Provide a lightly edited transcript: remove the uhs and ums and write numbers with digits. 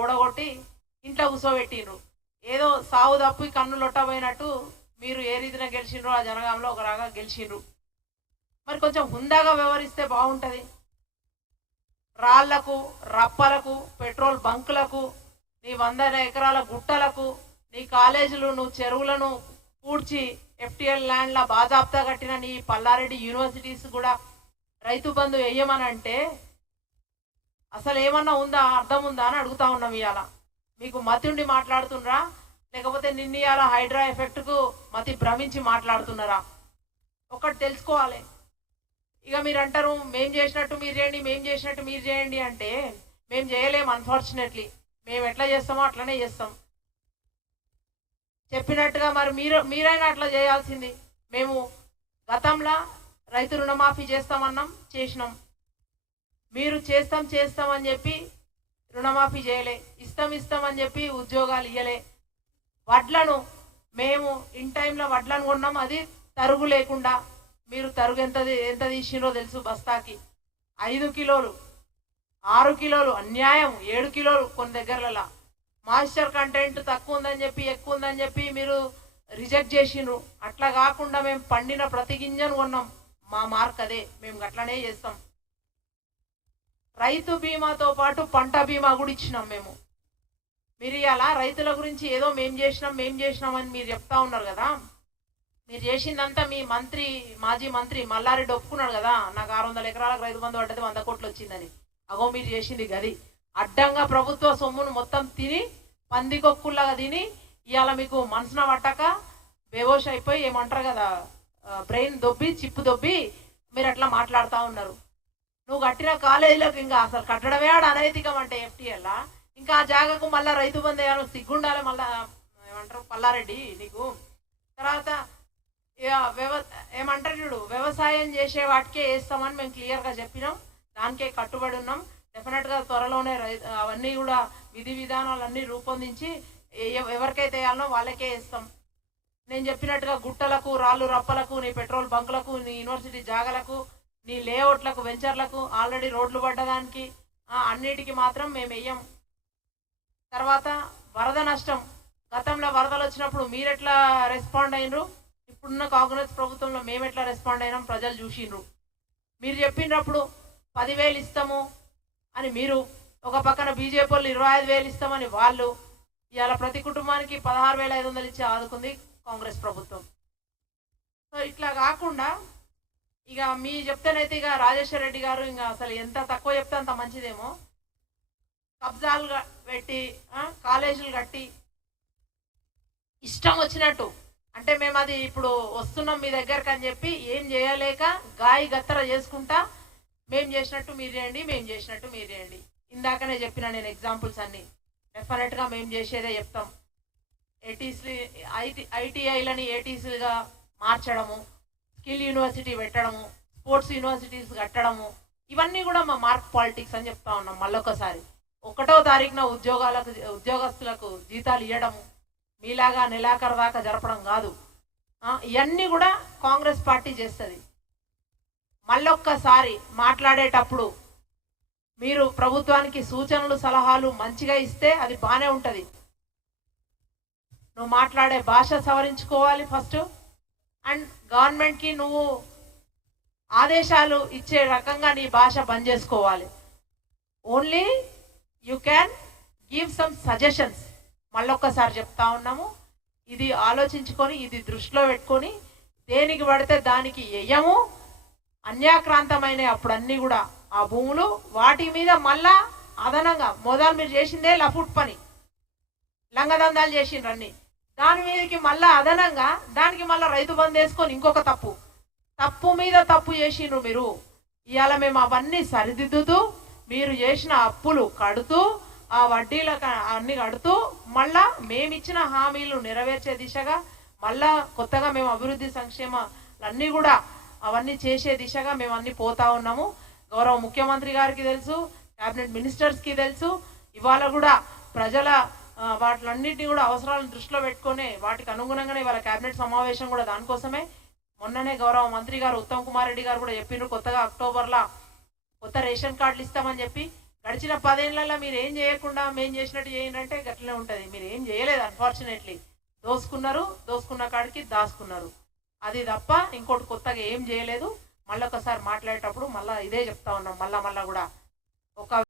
ఓడగొట్టి ఇంట్లో కూర్చోబెట్టిండ్రు. ఏదో సావు తప్పి కన్ను లొట్టబోయినట్టు మీరు ఏ రీతిన గెలిచిండ్రో ఆ జనగాంలో ఒక రాగా గెలిచిండ్రు. మరి కొంచెం హుందాగా వ్యవహరిస్తే బాగుంటుంది. రాళ్లకు, రప్పలకు, పెట్రోల్ బంకులకు, నీ 100 ఎకరాల గుట్టలకు, నీ కాలేజీలు, నువ్వు చెరువులను పూడ్చి ఎఫ్టీఎల్ ల్యాండ్ల బాజాబ్తా కట్టిన నీ పల్లారెడ్డి యూనివర్సిటీస్ కూడా రైతు బంధు వేయమని అంటే అసలు ఏమన్నా ఉందా, అర్థం ఉందా అని అడుగుతా ఉన్నాం. ఇవాళ మీకు మతి ఉండి మాట్లాడుతున్నారా, లేకపోతే నిన్న ఇవాళ హైడ్రా ఎఫెక్ట్కు మతి భ్రమించి మాట్లాడుతున్నారా? ఒకటి తెలుసుకోవాలి. ఇక మీరు అంటారు మేం చేసినట్టు మీరు చేయండి, మేం చేసినట్టు మీరు చేయండి అంటే మేము చేయలేము. అన్ఫార్చునేట్లీ మేము ఎట్లా చేస్తామో అట్లనే చేస్తాం. చెప్పినట్టుగా మరి మీరైనా అట్లా చేయాల్సింది. మేము గతంలో రైతు రుణమాఫీ చేస్తామన్నాం, చేసినాం. మీరు చేస్తామని చెప్పి రుణమాఫీ చేయలే, ఇస్తామని చెప్పి ఉద్యోగాలు ఇవ్వలే. వడ్లను మేము ఇన్ టైంలో వడ్లను కొన్నాం, అది తరుగు లేకుండా. మీరు తరుగు ఎంత తీసినో తెలుసు. బస్తాకి 5 కిలోలు, 6 కిలోలు అన్యాయం, 7 కిలోలు కొన్ని దగ్గరలలో. మాయిశ్చర్ కంటెంట్ తక్కువ ఉందని చెప్పి, ఎక్కువ ఉందని చెప్పి మీరు రిజెక్ట్ చేసిండ్రు. అట్లా కాకుండా మేము పండిన ప్రతి గింజను కొన్నాం. మా మార్క్ అదే, మేము అట్లనే చేస్తాం. రైతు బీమాతో పాటు పంట బీమా కూడా ఇచ్చినాం మేము. మీరు ఇలా రైతుల గురించి ఏదో మేం చేసినాం అని మీరు చెప్తా ఉన్నారు కదా. మీరు చేసిందంతా మీ మాజీ మంత్రి మల్లారెడ్డి ఒప్పుకున్నాడు కదా, నాకు 600 ఎకరాలకు రైతు బంధు పడ్డది, 100 కోట్లు వచ్చిందని. అగో మీరు చేసింది గది. అడ్డంగా ప్రభుత్వ సొమ్మును మొత్తం తిని, పందికొక్కుల్లాగా తిని, ఇవాళ మీకు మనసున పట్టక బేవోష్ అయిపోయి ఏమంటారు కదా, బ్రెయిన్ దొబ్బి చిప్పు దొబ్బి మీరు అట్లా మాట్లాడుతూ ఉన్నారు. నువ్వు కట్టిన కాలేజీలకు ఇంకా అసలు కట్టడమే ఆడ అనైతికం అంటే ఎఫ్టీఎల్, ఇంకా ఆ జాగాకు మళ్ళీ రైతు బంధు వేయాలి, సిగ్గుండాలి. మళ్ళా ఏమంటారు పల్లారెడ్డి నీకు. తర్వాత ఏమంటారు చూడు, వ్యవసాయం చేసే వాటికే వేస్తామని మేము క్లియర్గా చెప్పినాం, దానికే కట్టుబడి ఉన్నాం. డెఫినెట్గా త్వరలోనే అవన్నీ కూడా విధి విధానాలన్నీ రూపొందించి ఎవరికైతే వేయాలనో వాళ్ళకే వేస్తాం. నేను చెప్పినట్టుగా గుట్టలకు, రాళ్ళు రప్పలకు, నీ పెట్రోల్ బంకులకు, నీ యూనివర్సిటీ జాగలకు, నీ లేఅవుట్లకు, వెంచర్లకు ఆల్రెడీ రోడ్లు పడ్డదానికి అన్నిటికీ మాత్రం మేము వెయ్యం. తర్వాత వరద నష్టం, గతంలో వరదలు వచ్చినప్పుడు మీరెట్లా రెస్పాండ్ అయినరు, ఇప్పుడున్న కాంగ్రెస్ ప్రభుత్వంలో మేము ఎట్లా రెస్పాండ్ అయినాం ప్రజలు చూసిండ్రు. మీరు చెప్పినప్పుడు 10,000 ఇస్తాము అని మీరు, ఒక పక్కన బీజేపీ వాళ్ళు 25,000 ఇస్తామని వాళ్ళు, ఇవాళ ప్రతి కుటుంబానికి 16,500 ఇచ్చి ఆదుకుంది కాంగ్రెస్ ప్రభుత్వం. సో ఇట్లా కాకుండా ఇక మీ చెప్తేనైతే ఇక రాజేశ్వర రెడ్డి గారు ఇంకా అసలు ఎంత తక్కువ చెప్తే అంత మంచిదేమో. కబ్జాలు పెట్టి, కాలేజీలు కట్టి ఇష్టం వచ్చినట్టు అంటే మేము అది ఇప్పుడు వస్తున్నాం మీ దగ్గరకు అని చెప్పి ఏం చేయలేక గాయి గత్తర చేసుకుంటా మేము చేసినట్టు మీరు చేయండి, మేము చేసినట్టు మీరు చేయండి. ఇందాకనే చెప్పిన నేను ఎగ్జాంపుల్స్ అన్ని. డెఫినెట్గా మేము చేసేదే చెప్తాం. ఐటీఐలని ఏటీసీలుగా మార్చడము, స్కిల్ యూనివర్సిటీ పెట్టడము, స్పోర్ట్స్ యూనివర్సిటీస్ కట్టడము, ఇవన్నీ కూడా మా మార్క్ పాలిటిక్స్ అని చెప్తా ఉన్నాం. మళ్ళొకసారి 1వ తారీఖున ఉద్యోగస్తులకు జీతాలు ఇవ్వడము, మీలాగా నెలాఖరు దాకా జరపడం కాదు. ఇవన్నీ కూడా కాంగ్రెస్ పార్టీ చేస్తుంది. మళ్ళొక్కసారి మాట్లాడేటప్పుడు మీరు ప్రభుత్వానికి సూచనలు సలహాలు మంచిగా ఇస్తే అది బాగానే ఉంటుంది. నువ్వు మాట్లాడే భాష సవరించుకోవాలి ఫస్ట్. అండ్ గవర్నమెంట్కి నువ్వు ఆదేశాలు ఇచ్చే రకంగా నీ భాష బంద్ చేసుకోవాలి. Only you can give some suggestions. మళ్ళొక్కసారి చెప్తా ఉన్నాము, ఇది ఆలోచించుకొని, ఇది దృష్టిలో పెట్టుకొని దేనికి పడితే దానికి వేయము. అన్యాక్రాంతమైన అప్పుడు అన్నీ కూడా ఆ భూములు వాటి మీద మళ్ళా అదనంగా మొదలు మీరు చేసిందే లఫుట్ పని, లంగదందాలు చేసిండ్రు అన్ని. దాని మీదకి మళ్ళా అదనంగా దానికి మళ్ళీ రైతు బంద్ వేసుకొని ఇంకొక తప్పు మీద తప్పు చేసిండ్రు మీరు. ఇవాళ మేము అవన్నీ సరిదిద్దుతూ, మీరు చేసిన అప్పులు కడుతూ, ఆ వడ్డీలకు అన్ని కడుతూ, మళ్ళా మేమిచ్చిన హామీలు నెరవేర్చే దిశగా మళ్ళా కొత్తగా మేము అభివృద్ధి సంక్షేమాలన్నీ కూడా అవన్నీ చేసే దిశగా మేము అన్ని పోతా ఉన్నాము. గౌరవ ముఖ్యమంత్రి గారికి తెలుసు, క్యాబినెట్ మినిస్టర్స్కి తెలుసు. ఇవాళ కూడా ప్రజల వాటిలన్నింటినీ కూడా అవసరాలను దృష్టిలో పెట్టుకొని వాటికి అనుగుణంగానే ఇవాళ క్యాబినెట్ సమావేశం కూడా దానికోసమే. మొన్ననే గౌరవ మంత్రి గారు ఉత్తమ్ కుమార్ రెడ్డి గారు కూడా చెప్పిండ్రు, కొత్తగా అక్టోబర్లో కొత్త రేషన్ కార్డులు ఇస్తామని చెప్పి. గడిచిన 10 ఏళ్లలో మీరు ఏం చేయకుండా మేం చేసినట్టు చేయండి అంటే గట్లనే ఉంటుంది. మీరు ఏం చేయలేదు, అన్ఫార్చునేట్లీ. దోసుకున్న కాడికి దాసుకున్నారు. అది తప్ప ఇంకోటి కొత్తగా ఏం చేయలేదు. మళ్ళీ ఒకసారి మాట్లాడేటప్పుడు మళ్ళీ ఇదే చెప్తా ఉన్నాం, మళ్ళా కూడా ఒక